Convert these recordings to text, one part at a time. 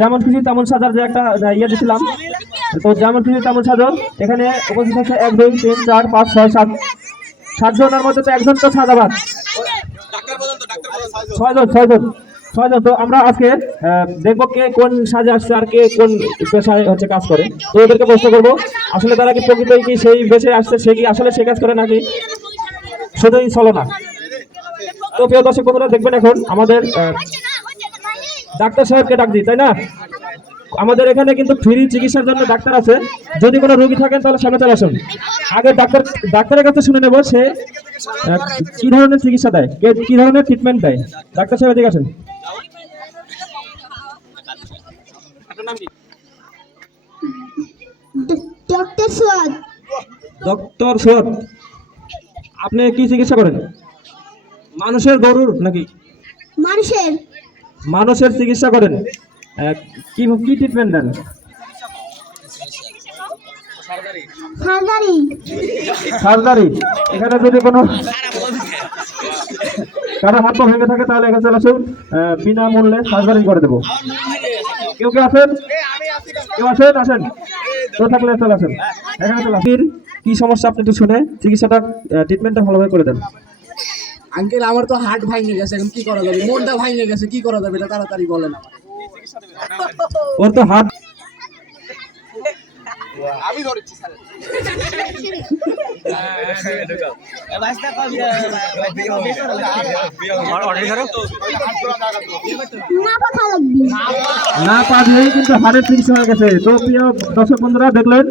যেমন খুশি তেমন সাজার যে একটা ইয়ে দিয়েছিলাম, তো যেমন খুশি তেমন সাজো। এখানে উপস্থিত আছে 1 2 3 4 5 6 7 7জনের মধ্যে তো একজন তো সাজাবাদ, 6জন। তো আমরা আজকে দেখবো কে কোন সাজে আসছে আর কে কোন পেশায় হচ্ছে কাজ করে। তো এদেরকে প্রশ্ন করবো আসলে তারা কি প্রকৃতই কি সেই বেশে আসছে, সে কি আসলে সে কাজ করে নাকি শুধুই চলো না। তো প্রিয় দর্শক বন্ধুরা দেখবেন এখন আমাদের ডাক্তার সাহেবকে ডাক দিই, তাই না? আমাদের এখানে কিন্তু ফ্রি চিকিৎসার জন্য ডাক্তার আছে। যদি কোনো রোগী থাকেন তাহলে সামনে চলে আসুন। আগে ডাক্তারের কাছে শুনে নেব সে কি ধরনের চিকিৎসা দেয়, কি ধরনের ট্রিটমেন্ট দেয়। ডাক্তার সাহেব এদিকে আসেন। ডক্টর সৈয়দ, আপনি কি চিকিৎসা করেন? মানুষের, গরুর নাকি? মানুষের চিকিৎসা করেন। কি কি ট্রিটমেন্ট দেন? সার্জারি। এখানে যদি কোনো কারো হাত পা ভেঙে থাকে তাহলে এখানে চলে আসুন, বিনামূল্যে সার্জারি করে দেবো। কেউ আছেন? আসেন। তো থাকলে চলে আসেন, এখানে চলে আসেন। কি সমস্যা আপনি একটু শুনে চিকিৎসাটা ট্রিটমেন্টটা ভালোভাবে করে দেন। আঙ্কেল, আমার তো হার্ট ভাঙে গেছে, এখন কি করা যাবে? মনটা ভাঙে গেছে, কি করা যাবে এটা তাড়াতাড়ি বলেন। ওর তো হার্ট, আমি ধরেছি স্যার। না পা দিয়েই কিন্তু হাড়ের চিকিৎসা হয়ে গেছে। তো প্রিয় দর্শক বন্ধুরা দেখলেন,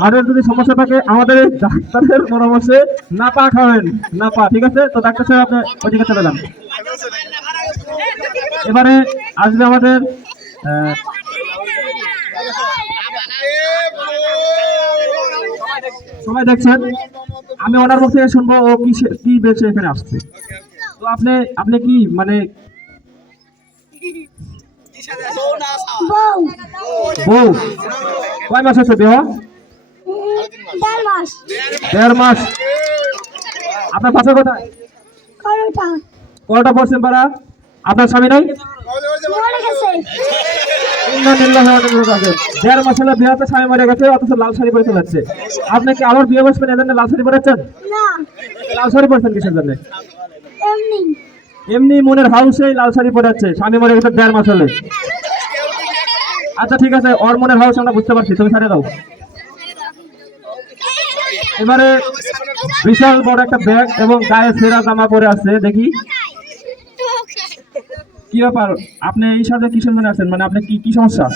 হাড়ের যদি সমস্যা থাকে আমাদের ডাক্তারের পরামর্শে না পা খাবেন, না পা। ঠিক আছে, তো ডাক্তার সাহেব আপনি ওইদিকে চলে যান। এবারে আসবে আমাদের সবাই দেখছেন, আমি ওনার মুখ থেকে শুনবো ও কি বেছে এখানে আসছে। তো আপনি কি মানে বউ? কয় মাস আছে বিয়ে? 1.5 মাস। আপনার বাসা কোথায়? কয়টা পড়ছেন পারা? আপনার স্বামী নাই? 1.5 মাস হলে বিয়েতে স্বামী মরে গেছে, অথচ লাল শাড়ি পরে চলে যাচ্ছে। আপনি কি আবার বিয়ে বসবেন এজন্য লাল শাড়ি পরেছেন? লাল শাড়ি পরেছেন কিসের জন্য? এমনি মনের হাউসে লাল শাড়ি পরে যাচ্ছে, স্বামী মরে গেছে 1.5 মাস হলে। আচ্ছা ঠিক আছে, ওর মনের হাউস আমরা বুঝতে পারছি, তুমি ছাড়ে দাও। এবারে বিশাল বড় একটা ব্যাগ এবং গায়ে ছেঁড়া জামা পরে আছে, দেখি কি ব্যাপার। আপনি এই সাথে কিসের জন্য আছেন, মানে আপনি কি সমস্যা?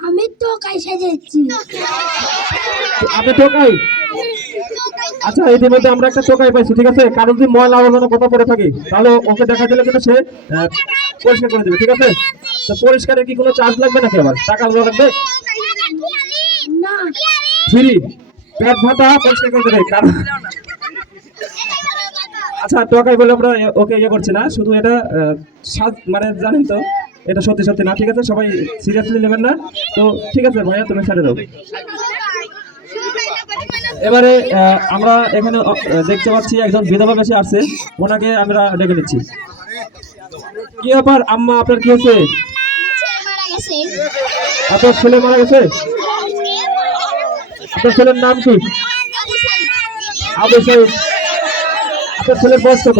আমি তো কাইসা যাচ্ছি। আপনি টোকাই? আচ্ছা, ইতিমধ্যে আমরা একটা টোকাই পাইছি। ঠিক আছে, কারণ যদি ময়লা আবর্জনা কোথাও পড়ে থাকে তাহলে ওকে দেখা দিলে কিন্তু সে পরিষ্কার করে দেবে। ঠিক আছে, তো পরিষ্কারের কি কোনো চার্জ লাগবে নাকি? আবার টাকা লাগবে? ফ্রি পেট ভাতা পরিষ্কার করে দেবে। কারণ আচ্ছা, টোকাই বলে আমরা ওকে ইয়ে করছি না, শুধু এটা মানে জানেন তো এটা সত্যি না। ঠিক আছে, সবাই সিরিয়াসলি নেবেন না। তো ঠিক আছে ভাইয়া, তুমি ছেড়ে দাও। এবারে আমরা এখানে দেখতে পাচ্ছি একজন বিধবা বেশি আসছে, ওনাকে আমরা ডেকে নিচ্ছি। কি ব্যাপার আম্মা, আপনার কি হয়েছে? আপনার ছেলে মারা গেছে? আপনার ছেলের নাম কি? আবু সাইদ। আপনার ছেলের বয়স কত?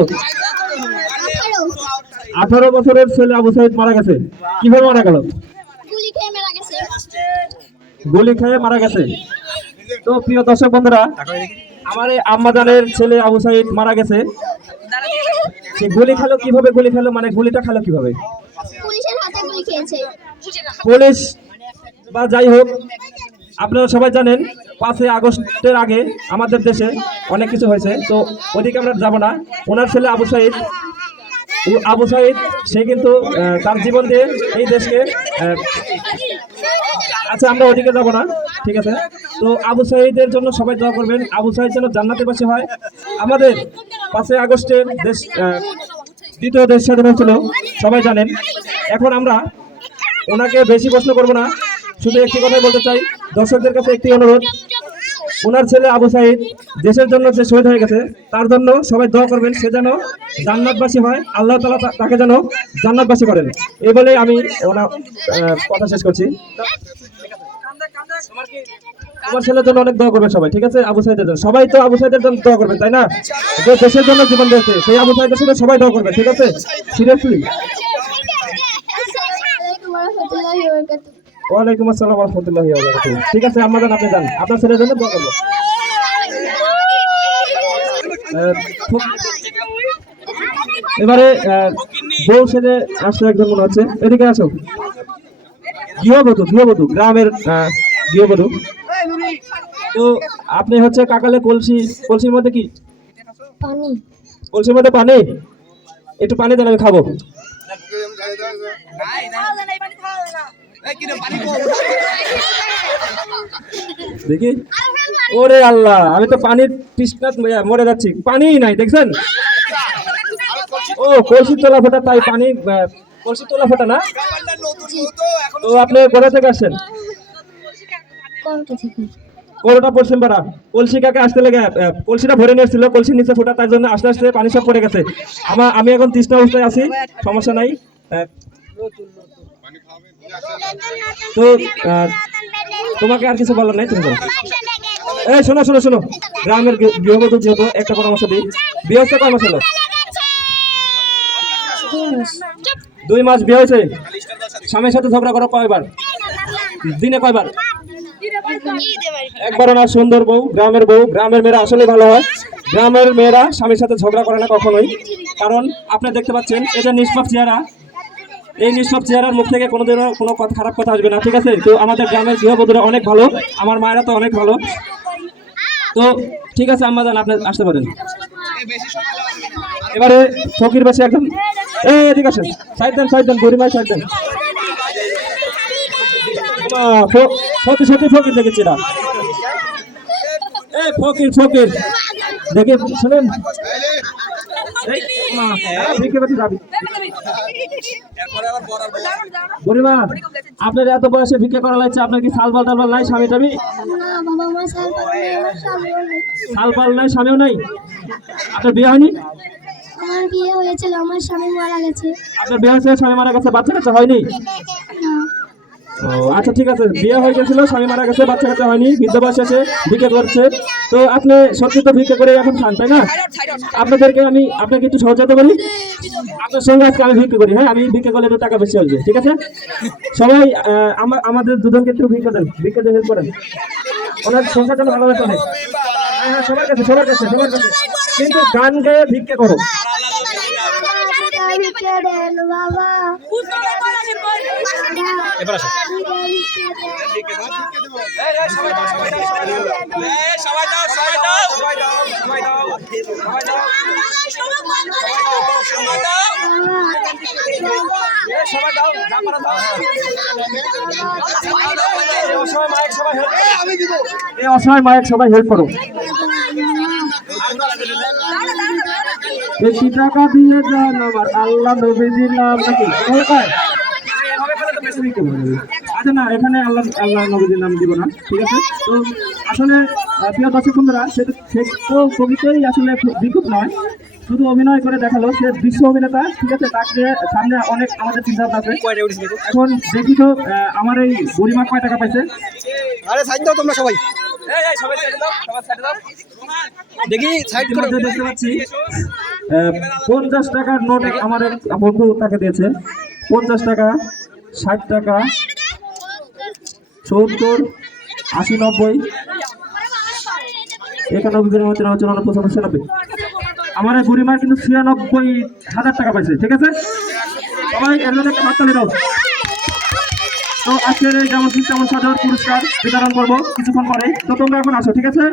18 বছরের ছেলে আবু সাইদ মারা গেছে। কিভাবে মারা গেল? গুলি খেয়ে মারা গেছে। তো প্রিয় দর্শক বন্ধুরা, আমার এই আম্মাজানের ছেলে আবু সাইদ মারা গেছে। সে গুলি খেলো কিভাবে? গুলি খেলো মানে গুলিটা খেলো কিভাবে? পুলিশ বা যাই হোক, আপনারা সবাই জানেন 5ই আগস্টের আগে আমাদের দেশে অনেক কিছু হয়েছে, তো ওদিকে আমরা যাব না। ওনার ছেলে আবু সাইদ সে কিন্তু তার জীবন দিয়ে এই দেশকে, আচ্ছা আমরা ওদিকে যাব না। ঠিক আছে, তো আবু সাইদের জন্য সবাই দোয়া করবেন, আবু সাইদ যেন জান্নাতের পাশে হয়। আমাদের 5ই আগস্টের দেশ দ্বিতীয় দেশ স্বাধীন হয়েছিল, সবাই জানেন। এখন আমরা ওনাকে বেশি প্রশ্ন করব না, শুধু একটি কথাই বলতে চাই, দর্শকদের কাছে একটি অনুরোধ, ওনার ছেলে আবু সাইদ দেশের জন্য যে শহীদ হয়ে গেছে তার জন্য সবাই দোয়া করবেন, সে যেন জান্নাতবাসী হয়, আল্লাহ তাআলা তাকে যেন জান্নাতবাসী করেন। এই বলেই আমি ওনার কথা শেষ করছি। আমার ছেলের জন্য অনেক দোয়া করবেন সবাই, ঠিক আছে? আবু সাইদের জন্য সবাই তো আবু সাইদের জন্য দোয়া করবেন, তাই না? যে দেশের জন্য জীবন দিয়েছে সেই আবু সাইদের সাথে সবাই দোয়া করবেন, ঠিক আছে? সিরিয়াসলি। ওয়ালাইকুম আসসালাম ওয়া রাহমাতুল্লাহি ওয়া বারাকাতুহু। ঠিক আছে আম্মা জান, আপনি যান, আপনার ছেলের জন্য দোয়া করবো। এবারে বউ সেজে আসছে একজন মনে হচ্ছে, এদিকে আসো। গৃহবধূ গ্রামের গৃহবধূ। তো আপনি হচ্ছে কাকালে কলসির মধ্যে কি পানি। কলসির মধ্যে পানি, একটু পানি দেন আমি খাবো। দেখি, ওরে আল্লাহ, আমি তো পানির তৃষ্ণাত মরে যাচ্ছি, পানিই নাই, দেখছেন? ও কলসির তোলা ফোটা, তাই পানি কলসির তোলা ফোটা না? তো আপনি কোথা থেকে আসছেন? কোনটা থেকে? কোলটা পশ্চিম পাড়া। কলসি কাকে আসতে লেগে কলসিটা ভরে নিয়েছিল, কলসির নিচে ফোটা, তার জন্য আস্তে আস্তে পানি সব পড়ে গেছে। আমি এখন তৃষ্ণা অবস্থায় আছি, সমস্যা নাই। তো তোমাকে আর কিছু বলার নাই, তুমি বলো। এই শোনো, গ্রামের গৃহবধূ যেহেতু একটা পরামর্শ দিই, বিয়ে হচ্ছে কয় মাস হলো? 2 মাস বিয়ে হয়েছে। স্বামীর সাথে ঝগড়া করো কয়বার? দিনে কয়বার? একবারও না। সুন্দর বউ, গ্রামের মেয়েরা আসলে ভালো হয়। গ্রামের মেয়েরা স্বামীর সাথে ঝগড়া করে না কখনোই, কারণ আপনি দেখতে পাচ্ছেন এই যে নিষ্পাপ চেহারা, এই নিষ্পাপ চেহারার মুখ থেকে কোনোদিনও কোনো খারাপ কথা আসবে না, ঠিক আছে? তো আমাদের গ্রামের গৃহবধূরা অনেক ভালো, আমার মায়েরা তো অনেক ভালো। তো ঠিক আছে আম্মা জান, আপনি আসতে পারেন। এবারে ফকির বেশি একদম, এদিকে আসেন, সাইড দেন গরিমায় সাইড দেন। সত্যি ফকির দেখেছি না, ফকির দেখে শুনেন। গরিমা, আপনার এত বয়সে ভিক্ষা করা লাগছে, আপনার কি সাল টালবাল নাই, স্বামী টামি? না বাবা, আমার স্বামীও নেই। সাল পাল নাই, স্বামীও নাই? আপনার বিয়ে হয়নি? আমার বিয়ে হয়েছিল, আমার স্বামী মারা গেছে। আপনার বিয়ে হয়েছে, স্বামী মারা গেছে, বাচ্চা কাচ্চা হয়নি? না। ও আচ্ছা, ঠিক আছে, বিয়ে হয়ে গেছিল, স্বামী মারা গেছে, বাচ্চা কাচ্চা হয়নি, বৃদ্ধ বয়স এসে ভিক্ষা করছে। তো আপনি সত্যি তো ভিক্ষা করে এখন খান, তাই না? আপনাকে একটু সহযোগিতা করি, আপনার সঙ্গে আজকে আমি ভিক্ষা করি। হ্যাঁ, আমি ভিক্ষা করলে একটু টাকা বেশি আসবে, ঠিক আছে? সবাই আমাদের দুজনকে একটু ভিক্ষা দেন হেল্প করেন, ওনার সংসার যেন ভালোবাসা অনেক। হ্যাঁ, সবার কাছে কিন্তু গান গেয়ে ভিক্ষা করো। বাবা এবার আসো। অসহায় মায়ের সবাই হেল্প করো। বেশি টাকা দিয়ে যান আমার আল্লাহ নবীজির নাম নাকি আচ্ছা না, এখানে আল্লাহ নবীজির নাম দিব না, ঠিক আছে? তো আসলে প্রিয় দর্শক বন্ধুরা, সে তো কবিতাই আসলে বিদ্যুৎ নয়, শুধু অভিনয় করে দেখালো, সে বিশ্ব অভিনেতা, ঠিক আছে? তাকে সামনে অনেক আমাদের চিন্তা আছে। এখন দেখি তো আমার এই গরিমা কয় টাকা পাইছে। আরে সাইড দাও তোমরা সবাই, দেখি সাইড করো। দেখতে পাচ্ছি 50 টাকার নোট আমার এক বন্ধু তাকে দিয়েছে। 50 টাকা, 60 টাকা, 70, 80, 90, 91, 94, 95, 96। আমার এই বুড়িমা কিন্তু 96,000 টাকা পাইছে, ঠিক আছে? সবাই এর জন্য একটা হাততালি দাও। তো আজকের এই যেমন ঠিক তেমন সাজার পুরস্কার বিতরণ করবো কিছুক্ষণ পরে। তো তোমরা এখন আসো, ঠিক আছে?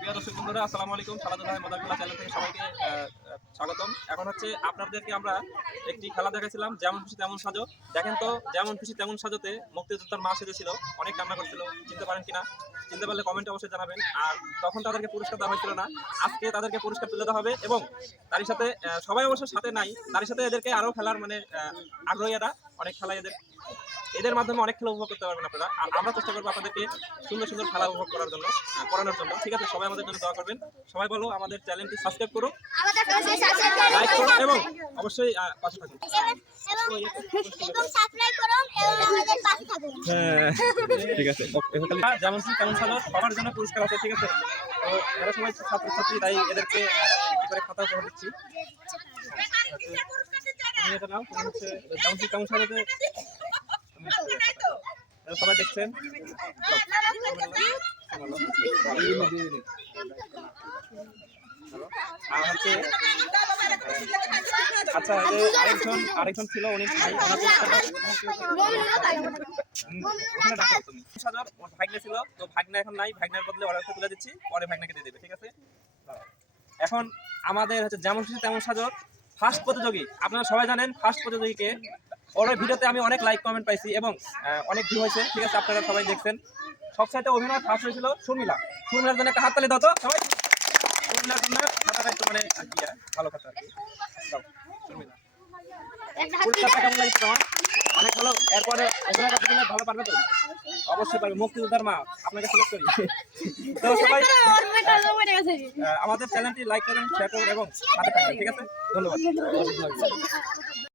প্রিয় দর্শক বন্ধুরা, আসসালামু আলাইকুম। খেলাধুলা মজার খেলা চ্যানেল থেকে সবাইকে স্বাগতম। এখন হচ্ছে আপনাদেরকে আমরা একটি খেলা দেখাচ্ছিলাম, যেমন খুশি তেমন সাজো। দেখেন তো, যেমন খুশি তেমন সাজোতে মুক্তিযোদ্ধার মা সেজেছিল, অনেক কান্না করছিল। চিনতে পারেন কিনা? চিনতে পারলে কমেন্টে অবশ্যই জানাবেন। আর তখন তাদেরকে পুরস্কার দেওয়া হয়েছিল না, আজকে তাদেরকে পুরস্কার তুলে দেওয়া হবে। এবং তারই সাথে সবাই অবশ্য সাথে নাই, তারই সাথে এদেরকে আরও খেলার মানে আগ্রহীরা অনেক খেলা এদের মাধ্যমে অনেক খেলা উপভোগ করতে পারবেন আপনারা। আর আমরা চেষ্টা করবো আপনাদেরকে সুন্দর সুন্দর খেলা উপভোগ করার জন্য, করানোর জন্য। ঠিক আছে, সবাই আমাদের জন্য দোয়া করবেন। সবাই বলো আমাদের চ্যানেলটি সাবস্ক্রাইব করুন, লাইক করুন এবং অবশ্যই পাশে থাকুন। হ্যাঁ ঠিক আছে। যেমন তেমন সাজার সবার জন্য পুরস্কার আছে। ঠিক আছে, তো এরা সবাই ছাত্রছাত্রী, তাই এদেরকে একটি করে খাতা উপহার দিচ্ছি। তুমি এটা নাও, তুমি হচ্ছে যেমন তেমন সাজাতে সবাই দেখছেন। আর হচ্ছে আচ্ছা, আরেকজন ছিল, উনি ওখানে ডাকো তুমি। সাজার ভাগ্নে ছিল, তো ভাগ্না এখন নাই, ভাগ্নার বদলে অর্ডারটা তুলে দিচ্ছি, পরে ভাগ্নাকে দিয়ে দেবে। ঠিক আছে, এখন আমাদের হচ্ছে যেমন খুশি তেমন সাজর ফার্স্ট প্রতিযোগী। আপনারা সবাই জানেন ফার্স্ট প্রতিযোগীকে। ওর ভিডিওতে আমি অনেক লাইক কমেন্ট পাইছি এবং অনেক ভিউ হয়েছে। ঠিক আছে, আপনারা সবাই দেখছেন। সবসাইতে অভিনয় ফার্স্ট হয়েছিল শর্মিলা। শর্মিলার জন্য একটা হাততালি দাও তো সবাই। শর্মিলার জন্য খাতাটা একটু মানে আর কি ভালো খাতা আর কি দাও শর্মিলা। পুরস্কারটা কেমন লাগছে তোমার? অনেক ভালো। এরপরে অভিনয় করতে গেলে ভালো পারবে তো? অবশ্যই পারবে, মুক্তিযোদ্ধার মা, আপনাকে সিলেক্ট করি। তো সবাই আমাদের চ্যানেলটি লাইক করুন, শেয়ার করুন এবং সাথে থাকবেন। ঠিক আছে, ধন্যবাদ।